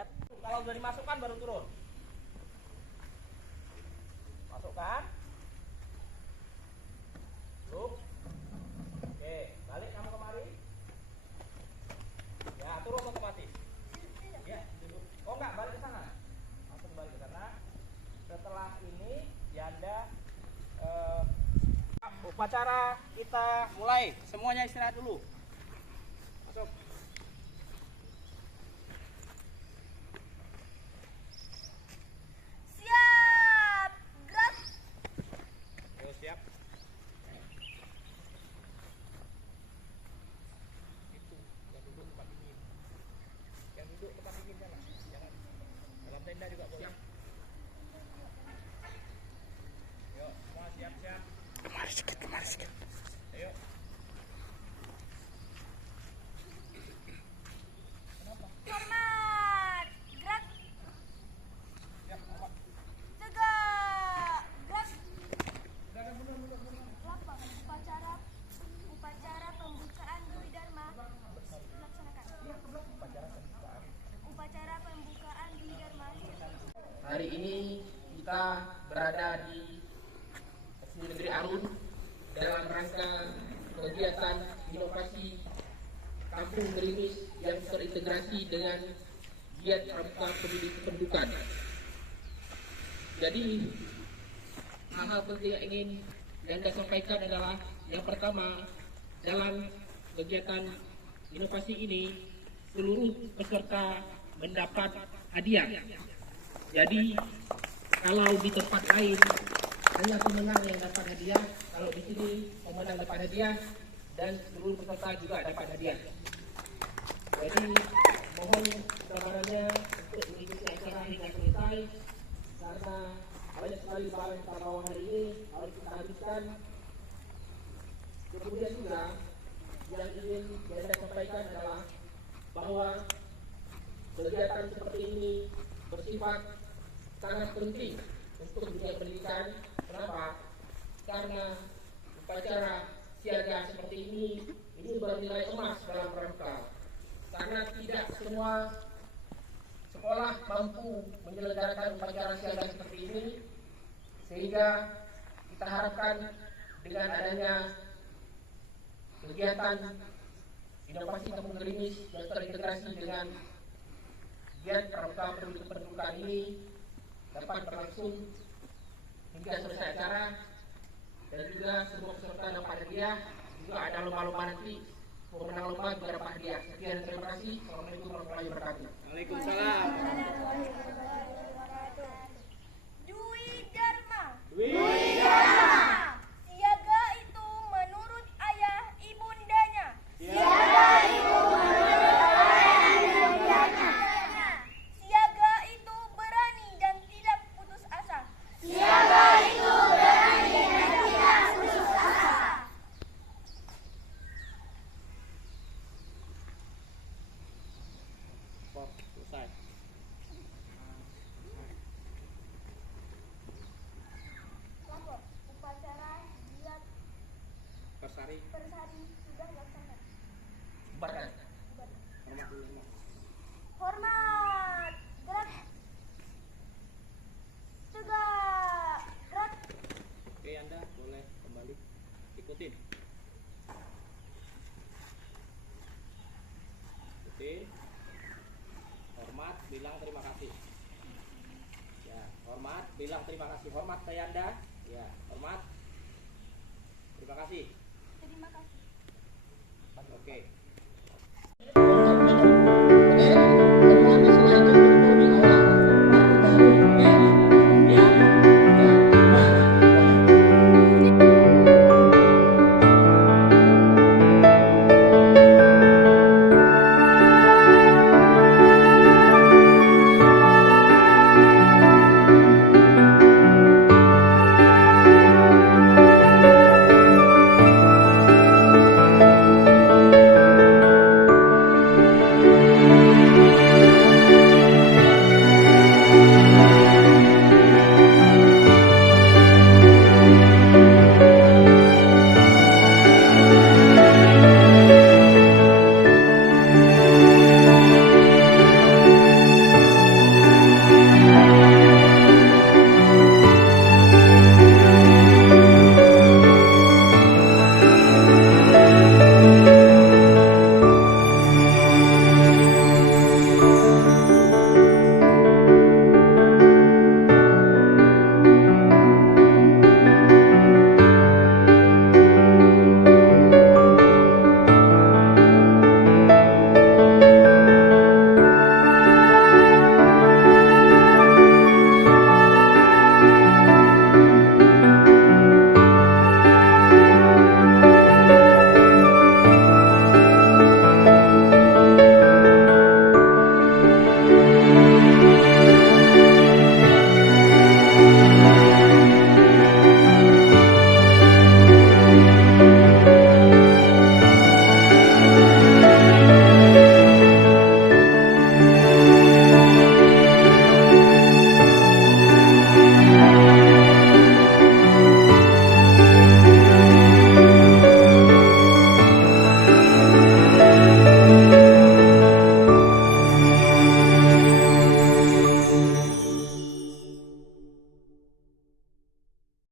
Lihat, kalau udah dimasukkan baru turun. Masukkan. Loop. Oke, balik kamu kemari. Ya, turun otomatis. Ya, duduk. Oh enggak, balik ke sana. Langsung balik ke sana. Setelah ini Yanda upacara kita mulai. Semuanya istirahat dulu. Masuk. Siap, gerak. Ayo, siap. Itu, yang duduk tempat dingin. Yang duduk tempat dingin sana. Jangan. Dalam tenda juga boleh. Yuk, semua siap-siap. Kemari sedikit. Ayo. Hormat, gerak. Siap, Pak. Tegak, gerak. Mundur. Upacara pembukaan Dwi Dharma dilaksanakan. Upacara pembukaan Dwi Dharma. Hari ini kita berada di Negeri Arun dalam rangka kegiatan inovasi Kampung Gerimis yang terintegrasi dengan giat pramuka pendidikan. Jadi hal-hal penting yang ingin Anda sampaikan adalah yang pertama, dalam kegiatan inovasi ini seluruh peserta mendapat hadiah. Jadi kalau di tempat lain hanya pemenang yang dapat hadiah, kalau di sini pemenang dapat hadiah dan seluruh peserta juga dapat hadiah. Jadi mohon kesabarannya untuk mengikuti acara hingga selesai karena banyak sekali barang yang kita bawa hari ini harus kita habiskan. Kemudian juga yang ingin saya sampaikan adalah bahwa kegiatan seperti ini bersifat sangat penting untuk dunia pendidikan. Kenapa? Karena upacara siaga seperti ini bernilai emas dalam pramuka. Karena tidak semua sekolah mampu menyelenggarakan upacara siaga seperti ini, sehingga kita harapkan dengan adanya kegiatan inovasi Kampung Gerimis yang terintegrasi dengan giat pramuka pendidikan ini dapat berlangsung hingga selesai acara, dan juga semua peserta dapat hadiah. Juga ada lomba-lomba nanti, pemenang lomba juga dapat hadiah. Sekian, terima kasih. Assalamualaikum warahmatullahi wabarakatuh. Waalaikumsalam. Dwi Dharma. Dwi Dharma. Siaga itu menurut ayah ibundanya. Siaga itu berani dan tidak putus asa. Selesai. Lapor, upacara giat Persari. Persari sudah dilaksanakan. Bubarkan. Hormat dulu. Hormat, gerak. Tegak, gerak. Oke, Anda boleh kembali ikutin. Hormat, bilang terima kasih. Ya, hormat, bilang terima kasih. Hormat saya Anda. Ya, hormat. Terima kasih. Terima kasih. Oke.